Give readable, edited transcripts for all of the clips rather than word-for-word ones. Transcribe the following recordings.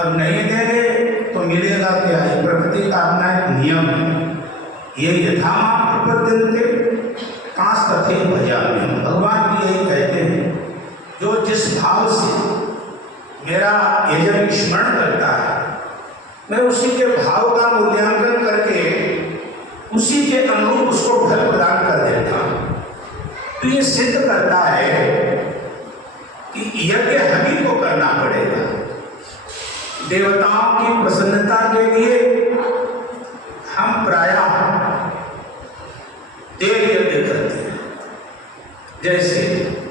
अब नहीं देंगे तो मिलेगा क्या? ये प्रकृति का अपना एक नियम है। ये यथा प्रपद्यन्ते कांस्तथे भजाम्यहम्। भगवान भी यही कहते हैं, जो जिस भाव से मेरा यजन स्मरण करता है, मैं उसी के भाव का मूल्यांकन करके उसी के अनुरूप उसको फल प्रदान कर देता हूँ। तो ये सिद्ध करता है कि यज्ञ हवि को करना पड़ेगा। देवताओं की प्रसन्नता के लिए हम प्रायः देव यज्ञ करते हैं। जैसे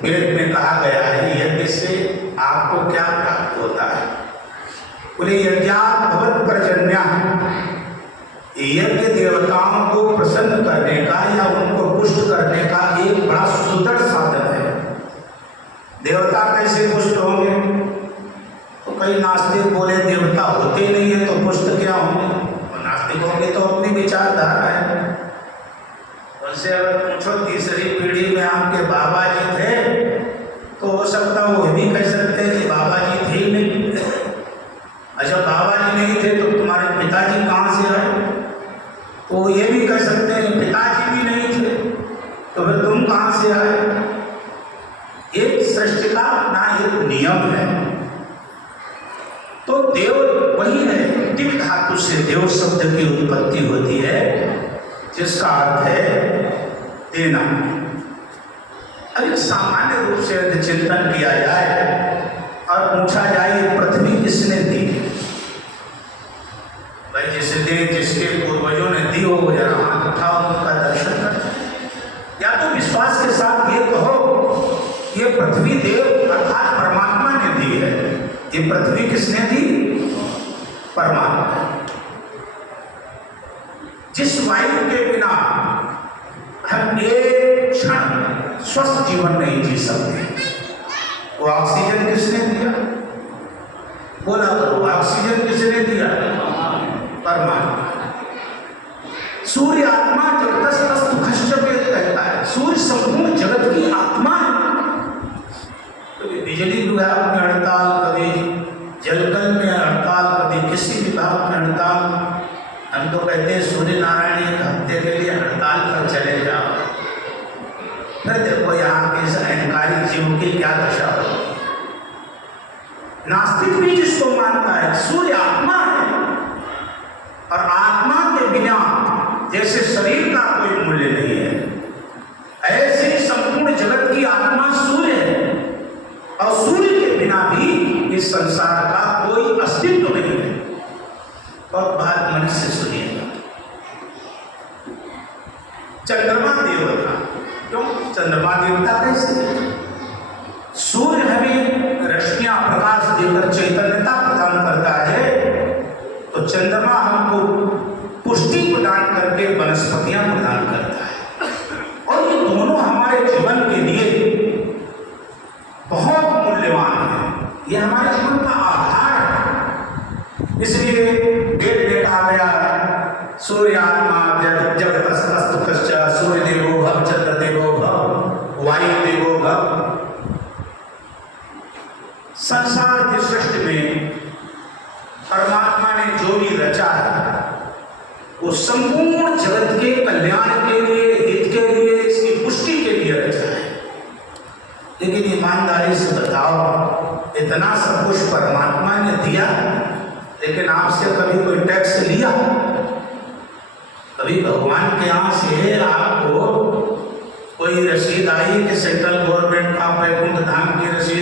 वेद में कहा गया है, यज्ञ से आपको क्या प्राप्त होता है? बोले यज्ञात् भवत् पर्जन्यः। यज्ञ देवताओं को प्रसन्न करने का या उनको पुष्ट करने का एक बड़ा सुदृढ़ साधन है। देवता कैसे पुष्ट होंगे? तो कई नास्तिक बोले देवता होते नहीं है तो पुष्ट क्या होंगे? और नास्तिकों की तो अपनी विचारधारा है। उनसे अगर पूछो तीसरी पीढ़ी में आपके बाबा जी थे, तो हो सकता वो भी कह सकते हैं कि बाबा जी थे ही नहीं। अच्छा, बाबा जी नहीं थे तो तुम्हारे पिताजी कहाँ से आए? तो ये भी कह सकते हैं पिताजी भी नहीं थे तो फिर तुम कहाँ से आए? एक सृष्टि का अपना एक नियम है। तो देव वही है, टिक धातु से देव शब्द की उत्पत्ति होती है, जिसका अर्थ है देना। अगर सामान्य रूप से यदि चिंतन किया जाए और पूछा जाए पृथ्वी किसने दी? भाई जिसके पूर्वजों ने दी हो जरा हाथ उठाओ, उनका दर्शन कर। या तो विश्वास के साथ ये कहो ये पृथ्वी देव अर्थात परमात्मा ने दी है। ये पृथ्वी किसने दी? परमात्मा। जिस वायु के बिना हम एक क्षण स्वस्थ जीवन नहीं जी सकते, वो ऑक्सीजन किसने दिया? बोला करो, ऑक्सीजन किसने दिया? परमात्मा। सूर्य आत्मा जगतस्तस्तु खश्चपेत कहता है, सूर्य संपूर्ण जगत की आत्मा है। कभी बिजली विभाग में हड़ताल, कभी जलकल में हड़ताल, कभी किसी विभाग में हड़ताल। हम तो कहते हैं सूर्य नारायण एक हफ्ते के लिए हड़ताल पर चले जाओ, फिर देखो यहाँ के इस अहंकारी जीव की क्या दशा होगी। नास्तिक भी जिसको मानता है सूर्य आत्मा है, और आत्मा के बिना जैसे शरीर का कोई मूल्य नहीं है, ऐसे ही संपूर्ण जगत की आत्मा सूर्य है, और सूर्य के बिना भी इस संसार का कोई अस्तित्व नहीं है। और बात मन से सुनिएगा, चंद्रमा देवता क्यों? चंद्रमा देवता कैसे? सूर्य हमें रश्मियां प्रकाश देकर चैतन्यता प्रदान करता है, तो चंद्रमा हमको पुष्टि प्रदान करके वनस्पतियां प्रदान करता है। और ये दोनों हमारे जीवन के लिए बहुत मूल्यवान है। ये हमारे जीवन का आधार है। इसलिए वेद में कहा गया सूर्यात्मा जगतस्तस्तु कश्च सूर्य देवो भव चंद्र देवो भव वायु देवो भव। संसार की सृष्टि में परमात्मा ने जो भी रचा है वो संपूर्ण जगत के कल्याण के लिए, हित के लिए, इसकी पुष्टि के लिए रचा है। लेकिन ईमानदारी से बताओ, इतना सब कुछ परमात्मा ने दिया, लेकिन आपसे कभी कोई टैक्स लिया? कभी भगवान के यहाँ से आपको कोई रसीद आई कि सेंट्रल गवर्नमेंट का वैकुंठ धाम की रसीद